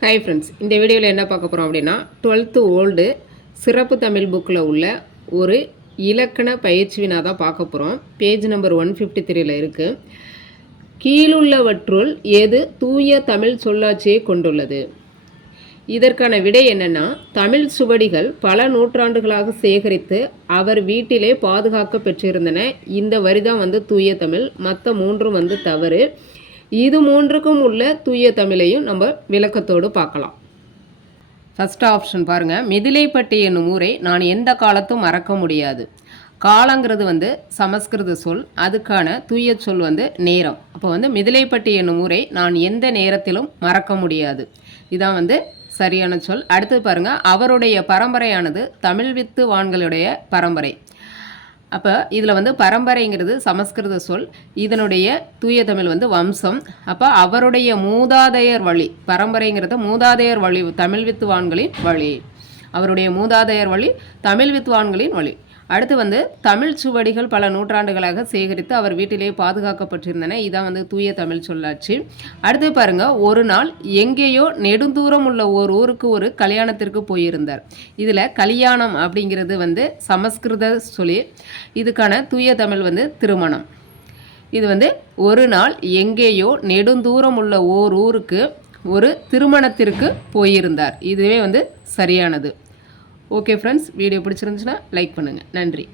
Hi friends இந்த வீடியோவில் என்ன பார்க்க போகிறோம் அப்படின்னா டுவெல்த்து ஓல்டு சிறப்பு தமிழ் புக்கில் உள்ள ஒரு இலக்கண பயிற்சி வினா தான் பார்க்க போகிறோம் பேஜ் நம்பர் ஒன் ஃபிஃப்டி த்ரீல இருக்குது கீழுள்ளவற்றுள் எது தூய தமிழ் சொல்லாட்சியை கொண்டுள்ளது? இதற்கான விடை என்னென்னா தமிழ் சுவடிகள் பல நூற்றாண்டுகளாக சேகரித்து அவர் வீட்டிலே பாதுகாக்க பெற்றிருந்தன. இந்த வரி தான் வந்து தூய தமிழ் மற்ற மூன்றும் வந்து தவறு. இது மூன்றுக்கும் உள்ள தூய தமிழையும் நம்ம விளக்கத்தோடு பார்க்கலாம். ஃபர்ஸ்ட் ஆப்ஷன் பாருங்கள் மிதிலைப்பட்டி என்னும் ஊரை நான் எந்த காலத்தும் மறக்க முடியாது. காலங்கிறது வந்து சமஸ்கிருத சொல் அதுக்கான தூய சொல் வந்து நேரம். அப்போ வந்து மிதிலைப்பட்டி என்னும் ஊரை நான் எந்த நேரத்திலும் மறக்க முடியாது. இதான் வந்து சரியான சொல். அடுத்து பாருங்கள் அவருடைய பரம்பரையானது தமிழ் வித்து வான்களுடைய பரம்பரை. அப்போ இதில் வந்து பரம்பரைங்கிறது சமஸ்கிருத சொல் இதனுடைய தூய தமிழ் வந்து வம்சம். அப்போ அவருடைய மூதாதையர் வழி பரம்பரைங்கிறது மூதாதையர் வழி தமிழ் வித்துவான்களின் வழி. அவருடைய மூதாதையர் வழி தமிழ் வித்வான்களின் வழி. அடுத்து வந்து தமிழ் சுவடிகள் பல நூற்றாண்டுகளாக சேகரித்து அவர் வீட்டிலேயே பாதுகாக்கப்பட்டிருந்தன. இதான் வந்து தூய தமிழ் சொல்லாச்சு. அடுத்து பாருங்க ஒரு நாள் எங்கேயோ நெடுந்தூரம் உள்ள ஒரு ஊருக்கு ஒரு கல்யாணத்திற்கு போயிருந்தார். இதில் கல்யாணம் அப்படிங்கிறது வந்து சமஸ்கிருத சொல்லி இதுக்கான தூய தமிழ் வந்து திருமணம். இது வந்து ஒரு நாள் எங்கேயோ நெடுந்தூரம் உள்ள ஓர் ஊருக்கு ஒரு திருமணத்திற்கு போயிருந்தார். இதுவே வந்து சரியானது. ஓகே ஃப்ரெண்ட்ஸ் வீடியோ பிடிச்சிருந்துச்சுன்னா லைக் பண்ணுங்கள் நன்றி.